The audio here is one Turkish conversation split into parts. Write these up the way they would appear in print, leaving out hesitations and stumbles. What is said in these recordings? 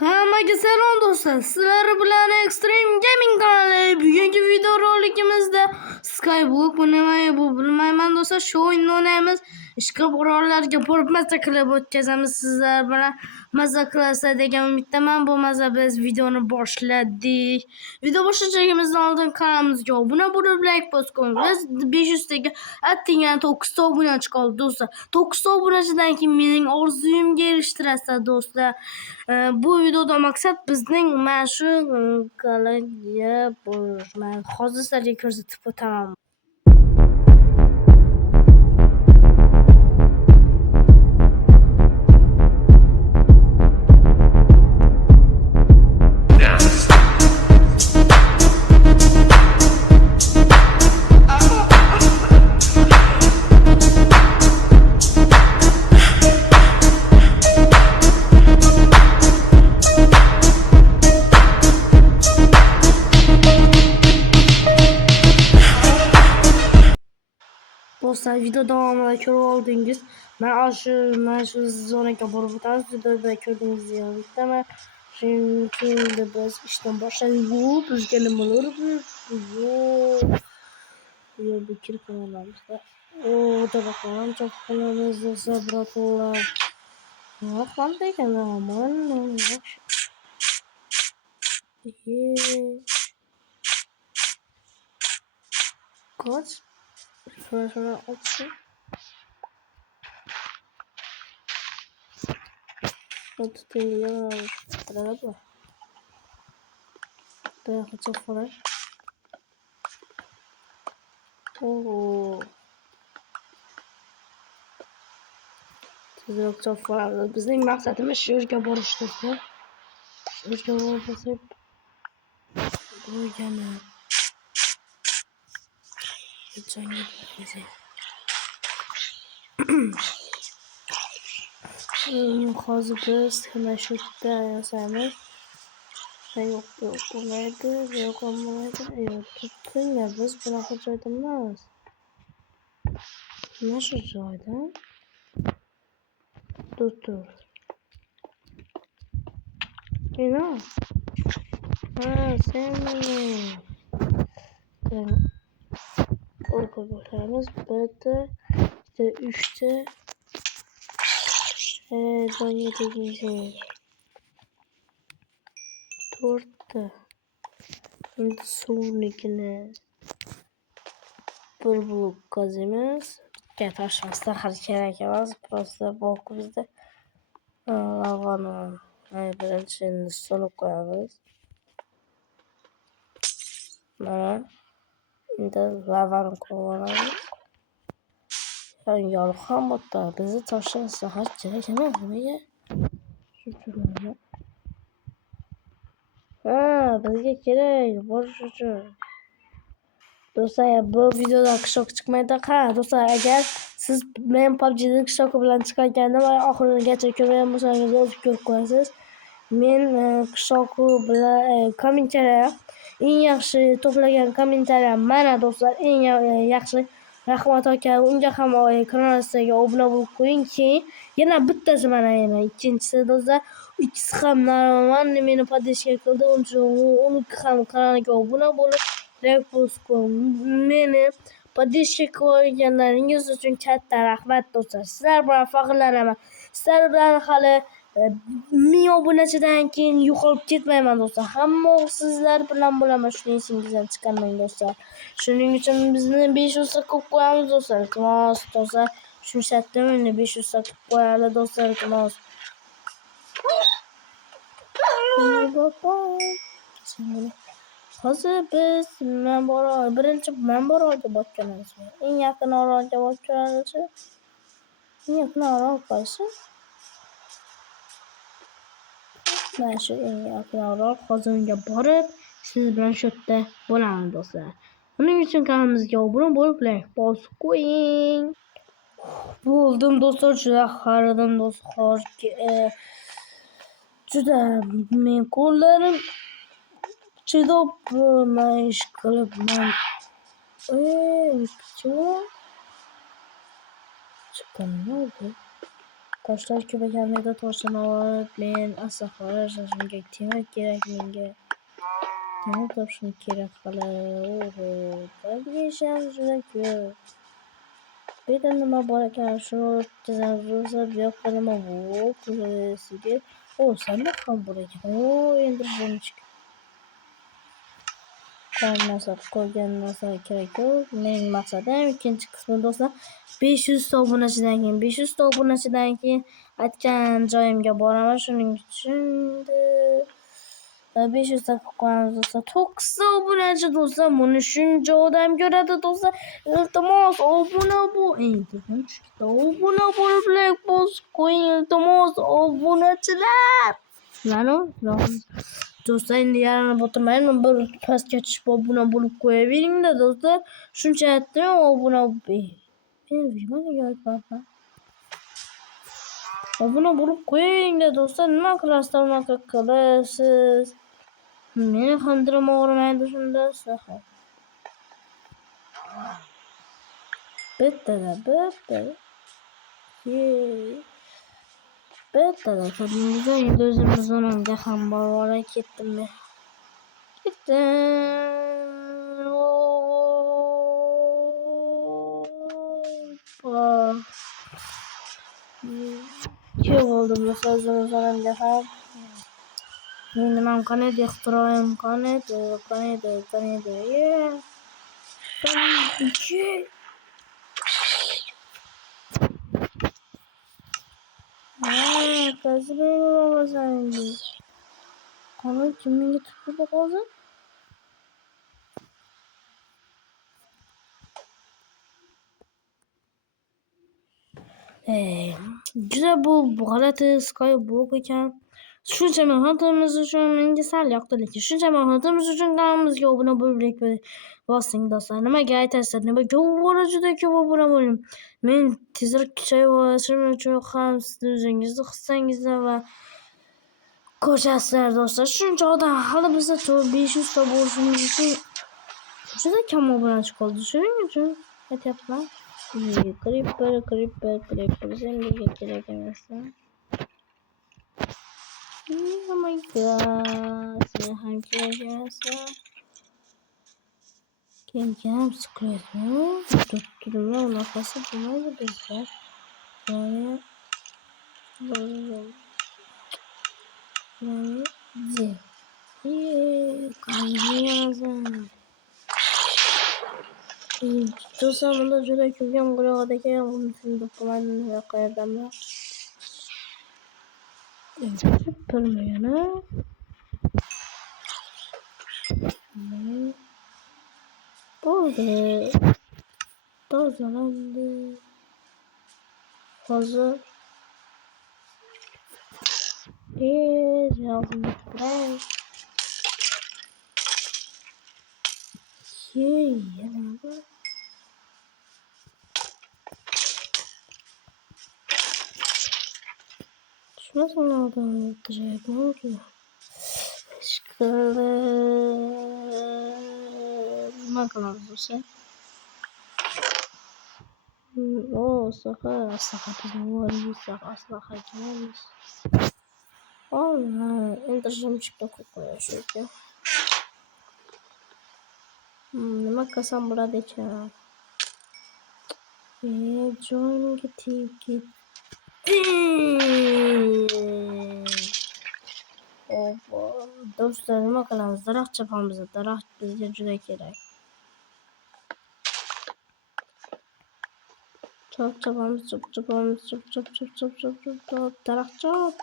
Hammaga salom do'stlar. Sizlar bilan Extreme Gaming kanali. Bugungi video rolikimizda Skyblock bu nima bu bilmayman do'stlar. Shu o'yinni o'ynaymiz. Ishqa qurollarga borib mazza qilib o'tkazamiz. Sizlar bilan mazza qilasizlar degan umiddaman. Bo'lmasa biz videoni boshladik. Video boshlashimizdan oldin kanalimizga obuna bo'lib, like bosing. Biz 500 taga attingani 9 ta obunachi qoldi do'stlar. 9 ta obunachidan keyin mening orzuyimga erishtirasizlar do'stlar. Bu videoda maksat bizning mana shu qalaga borish. Men hozir sizlarga ko'rsatib o'taman. Do'stlar, video davomida ko'rib oldingiz. Men shu zonaga borib o'tamiz. Videoda ko'rdingizlar. Bittaman. Shunda biz ishdan boshladik. Bizga nimalar yo'q. Bu kirib qolamiz. Telefon chopqanamiz do'stlar, biroqlar. Nima qildi ekan? Aman. Kaç? Şuna açsın. Tutayım ya. Şuraya bak. Daha çok falan. Oo. Çok falan. Bizim maksadımız şu ülke borçludur. Şu ülke borçludur. Bu yana. Geçen gibi. Hozir biz mana shu yerda yasamiz. Yo'q, bo'lmaydi. Tutinglar, biz bunaqa joyda emas. Mana shu joyda. Tur. Ino. Senmi? O'qib o'tamiz. Bitta, 3ta. Donya teginsin. 4ta. Endi suvnikini bir blok qazimiz. Gapirishmasdan har kerak emas. Prosta blokimizda lavani birinchi solib qo'yamiz. Mana endi lavani qo'yamiz. Yolg'on ham o'tdi. Bizni toshlansa har kerak emas. Nimaga? Shunchalik. Bizga kerak borish uchun. Do'stlar, bu videoda qishloq chiqmaydi. Do'stlar, agar siz men PUBG'da qishloq bilan chiqayotganda va oxirigacha ko'rgan bo'lsangiz, o'zib ko'rib qo'yasiz. Men qishloq bilan kommentariya eng yaxshi to'plagan kommentariyam mana do'stlar, eng yaxshi rahmat aka, unga ham kanaliga obuna bo'lib qo'ying. Keyin yana bittasi mana ikkinchisi do'stlar, ikkisi ham narman meni podishga qildi. Uni ham kanaliga obuna bo'lib, like bosing. Meni podishga qo'yganlaringiz uchun katta rahmat do'stlar. Sizlar bilan faxrlanaman. Sizlar bilan hali 1000 obunachidan keyin yo'qolib ketmayman do'stlar. Hamma sizlar bilan bo'laman. Shuning esingizdan chiqarmang do'stlar. Shuning uchun bizni 500 ta qilib qo'yamiz do'stlar. Iltimos do'stlar, shu shartda 500 ta qilib qo'yamiz do'stlar. Iltimos. Hozir biz birinchi men orolga botganmiz. Eng yaqin orolga botganmiz. Eng yaqin orol qaysi? Mana shu eng yaqin orol. Hozir unga borib, siz bilan shu yerda bo'lamiz do'stlar. Buning uchun kanalimizga obuna bo'lib, like bosib qo'ying. Bo'ldim do'stlar, juda xaridim do'stlar. Juda men qo'llarim chidab ish qilibman. Chiqqan nima oldu? Toshlar ko'payganida toshlarni olib men asaqlar shunga temir kerak menga. Temir topishim kerak hali. Oho, qanday ishim juda ko'p. Bu yerda nima bor ekan? Shuni o'tkazamiz bo'lsa, bu yoqqa nima bor? Ko'rasiga. O, sandiq ham bor ekan. O, endi bunchik. Qolgan narsa kerak yo'q. Mening maqsadim ikkinchi qismi do'stlar 500 ta obunachidan keyin 500 ta obunachidan keyin aytgan joyimga boraman. Shuning uchun 500 ta qilib qo'yamiz do'stlar. 9 ta obunachi do'stlar. Buni shuncha odam ko'radi do'stlar. Iltimos obuna bo'ling. Obuna bo'lib like bosib qo'ying. Iltimos obunachilar. Mana do'stlar, endi yarini botirmayman. Bir pastga tushib obuna bo'lib qo'yaveringda do'stlar. Shuncha aytdim, obuna obuna bo'lib qo'yaveringda do'stlar. Nima qilasizlar, unaqa qilasiz? Meni xandirim og'rimaydi shunda sahar. Bittada. Bittada kodimizda endi o'zimiz onamga ham borib ketdim men. Ko'p bo'ldim do'stlar, o'zimiz onamga ham. Nimam qanday, ixtiroim qanday. Qaysi biri olasangiz? Qani kim menga tutib hozir? Juda bu g'alati Skyblock ekan. Shuncha mehnatimiz uchun menga sal yoqdi, lekin shuncha mehnatimiz uchun kanalimizga obuna bo'lib bosing do'stlar. Nimaga aytasizlar? Nimaga obuna juda ko'p obuna bo'ling. Men tezroq kuchayib olishim uchun ham siz o'zingizni hissangizlar va ko'chasizlar do'stlar. Shuncha odam hali bizda 500 ta bo'lishimiz uchun juda kam obunachi qoldi. Shuning uchun aytyapman. Creeper senga kerak emas. Oh my god, sen ham kerak emas. Keyin sıkıyorsun. Tutturma nafası bulmayı bizler. Böyle kaynayazım. Do'stlar, bunda juda ko'p yomg'ir ekan. Buni dokumentni qayerdanmi? Bilmayman. Bo'ldi. Tozalandi. Hozir yazdım. Yana bu. Nasıl adam yapacak? Ne oldu? Bakalım bu sen. O sakar bizim var asla hakimiz. Allah, enteresan çıktı kokuyor şöyle. Nima qilsam bo'ladi ekan? Joyimga tegib ketdim. Do'stlar, nima qilamiz? Daraxt chopamiz. Daraxt bizga juda kerak. Chopamiz. Daraxt chop.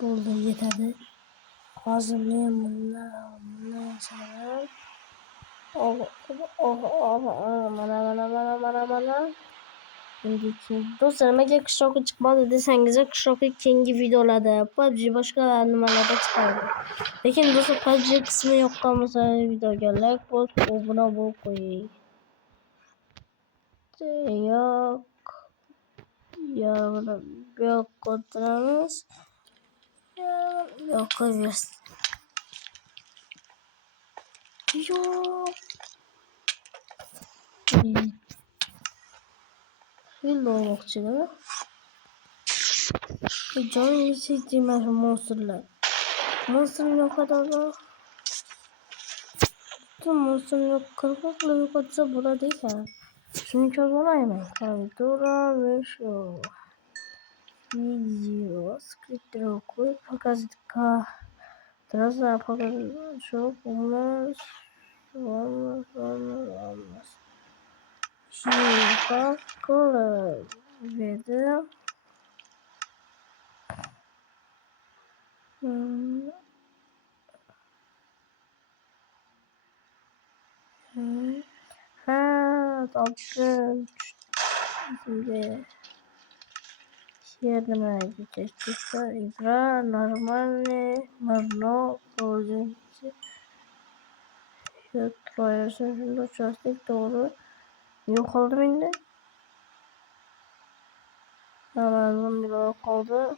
Bo'ldi, yetadi. Hozir men bundan sonra mana. Endi do'stlar, nimaga qishloqqa chiqmadi desangiz, qishloqqa keyingi videolarda PUBG boshqa nimalarda chiqadi. Lekin do'stlar, PUBG qismi yoqqan bo'lsa, videoga like bosib, obuna bo'lib qo'ying. Yo'q qo'yamiz. Yo'q qo'yamiz. Yo'q. Yıl olmakçı değil mi? Canım hissettiğim ben monsterlar. Monster yok kadar da. Tüm monster yok. Kırıklıkla yok atsa burada değil yani. Şimdi çok olayım. Kaldıra ve şu. Video. Script'leri okuyup fakat biraz daha fakat çok olmaz. Olmaz. Şimdi bakalım. Video. Ha, tamam. Şimdi yerine geçecektir. İbra normalne marno projesi projesinin şunda çözmek doğru. Yok oldu bende. Hemen bir olarak oldu.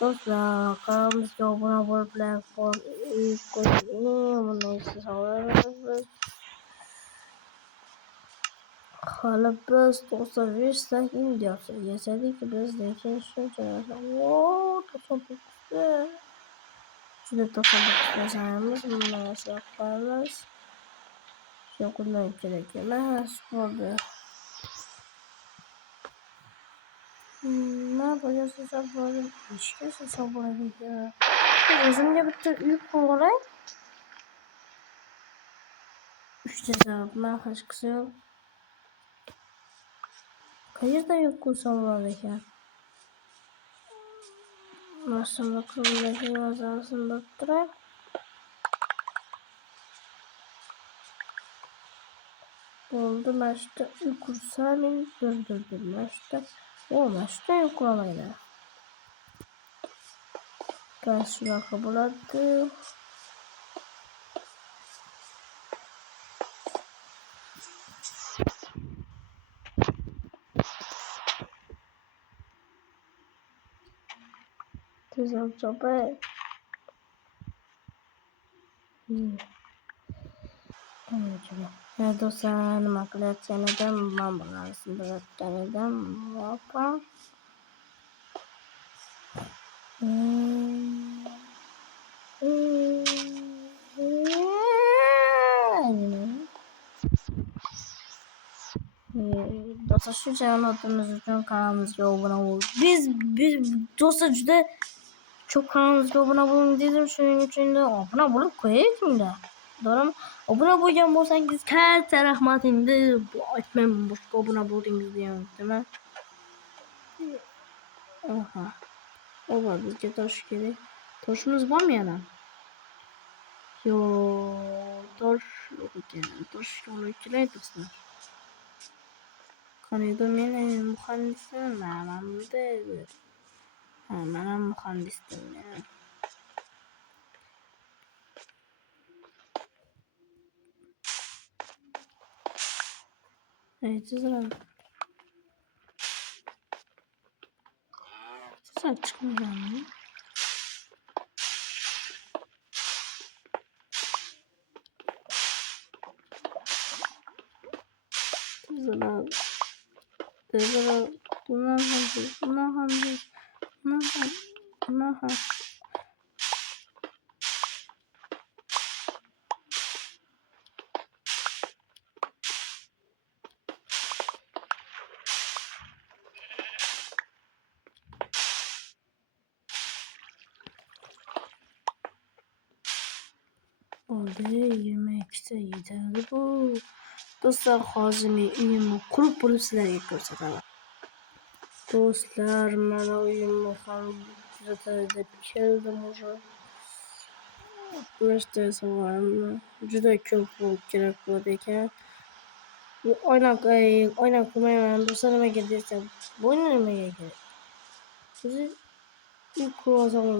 Dostlar kanalımızda abone olup like for bunu neyse sağlarız. Hala biz dostlar verirsek indiyorsa yesedik ki biz de için şu cevaplar. Ooo 99'da. Şurada 99'da sayımız bunları yaparız. Yok bundan gerekmez. Burada. Ne yapacağız hesapları? İşte hesapları gidiyor. Özümde bitti ilk olarak. 3 hesabına kaç kısa yok. Kayır da yok kursamlardaki. Nasıl bakımdaki yazarısını baktırak. Oldu maçta kursamın durdurdum maçta. O maçta yuklamayla. Karşıya kabul etti. Güzel sopa. Ya dostlar makulat yanıdan ben arasında yanıdan apa? Dostlar şu canlı attığımız için kanalımızda abone olun. Biz dostlar juda çok kanalımızga abone olun dedim. Shuning uchun abone bo'lib qo'ying da. Doğru. Abone bo'lgan bo'lsangiz katta rahmat endi. Aytmayman boshqa abone bo'ldingiz degan, değil mi? Aha. O var bizga tosh kerak. Toshimiz bormi yana? Yo'q, tosh yo'q ekan. Tosh olib kerak do'stlar. Qaniydi men muhandisman, mana mana muhandisman. Tezroq. Tezroq chiqmaganmi? Tezroq. Bunaqa. Oldu 22'de yeterli bu. Dostlar hozirmi uyimni qurib bo'lib sizlarga ko'rsataman. Dostlar mana uyimni ham tuzatadi deb keldim уже. Nechta savolimni juda ko'p kerak bo'ladi ekan. Oynak qilmayman do'stlar, nimaga desam bu nimaga kerak? Siz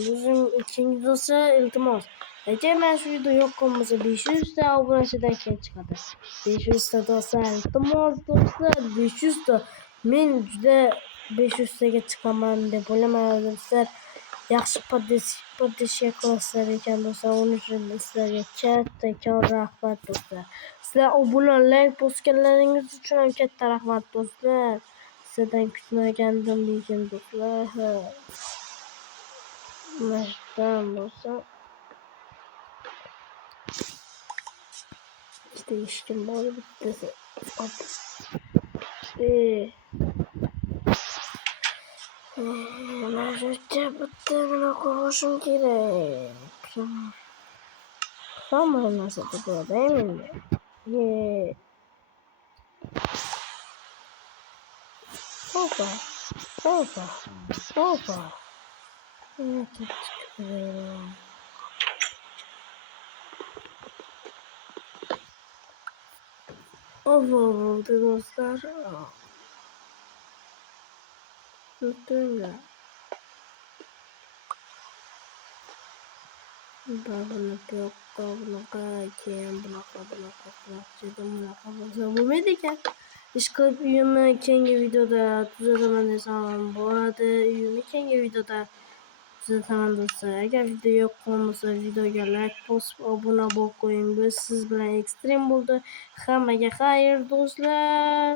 bizim ikinci dosyada iltimos. Agar mana shu video yoqqan bo'lsa 500 ta obunachidan keyin chiqadi. 500 ta do'stlar iltimos do'stlar 500 ta. Men juda 500 taga chiqaman deb o'ylamayman do'stlar. yaxshi podishga qilasizlar ekan do'stlar. Uning uchun sizlarga kattakon rahmat do'stlar. Sizlar obuna, like bosganlaringiz uchun ham katta rahmat do'stlar. Sizlardan kutmagandim lekin do'stlar. Mashdan bo'lsa ikkita eshkim bor, bittasi manimcha bittagina qo'yishim kerak. Hamma narsa bo'ladimi endi? Opa. Oldu dostlar. Tuttuğumda. Bunaqa keyin bunaqa bo'lmaydi ekan. Ish qilib uyimni keyingi videoda tuzataman desam bo'ladi. Uyimni keyingi videoda tuzataman do'stlar. Agar video yoqqan bo'lsa videoga like bosib obuna bo'lib qo'ying. Biz siz bilan ekstrem bo'ldi. Hammaga xayr do'stlar.